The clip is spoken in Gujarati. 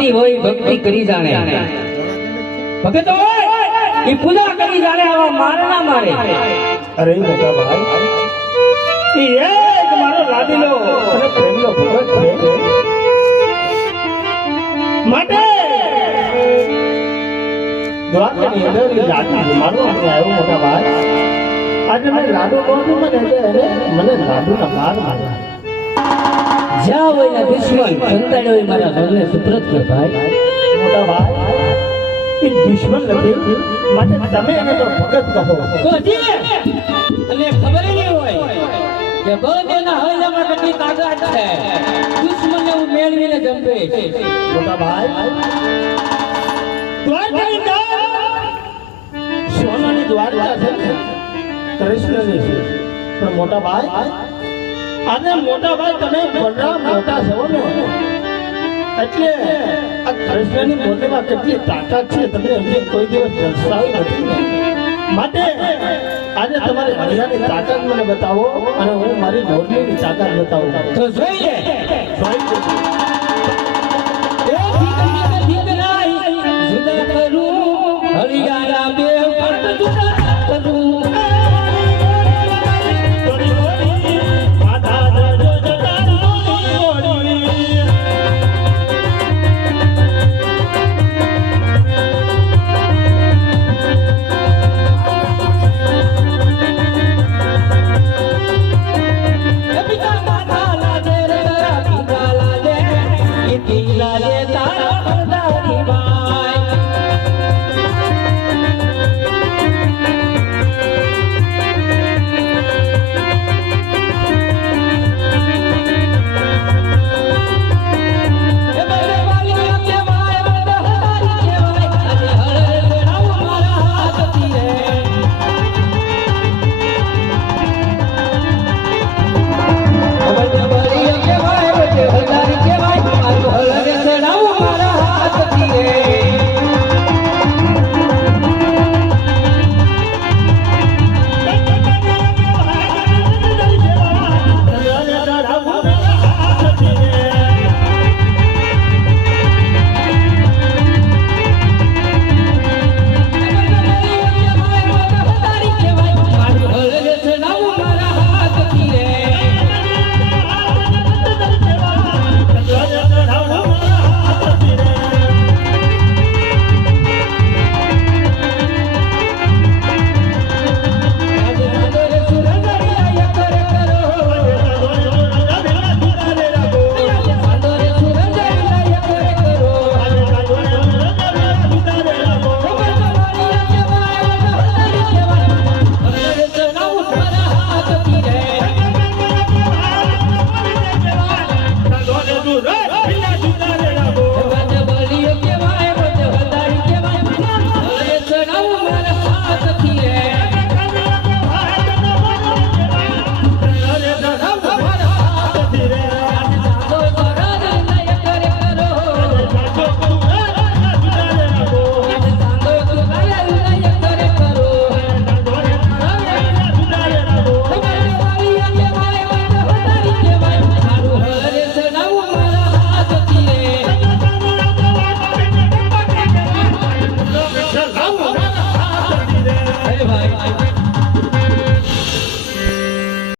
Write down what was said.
ભક્તિ હોય ભક્તિ કરી જાણે ભક્તો હોય એ પૂજા કરી જાણે આવા મારે ના મારે અરે મોટા ભાઈ એ એક મારો લાડીલો અને પ્રેમનો ભગત છે માટે દ્વારકાની અંદર લાડુ મારો આવ્યો મોટા ભાઈ આજે મેં લાડુ કોણ મને લાડુના માર માર્યા જ્યાં હોય ને દુશ્મન સંતાડ્યો હોય મારા ઘરને સુપ્રત કર ભાઈ મોટા ભાઈ એ દુશ્મન નથી માટે તમે એને તો ભગત કહો તો જી અને ખબર નહીં હોય કે બળદેવના હૈયામાં કેટલી તાકાત છે દુશ્મનને હું મેળવીને જંપે મોટા ભાઈ દ્વારકાની સોનાની દ્વારકા છે કૃષ્ણની છે પણ મોટા ભાઈ અને મોટા ભાઈ તમે બલરામ મોટા છો ને એટલે આ કૃષ્ણની મોઢામાં કેટલી તાકાત છે તમને એમને કોઈ દિવસ દર્શાવી નથી માટે આજે તમારી હૈયાની તાકાત મને બતાવો અને હું મારી મોરલીની તાકાત બતાવું તો જોઈએ જોઈએ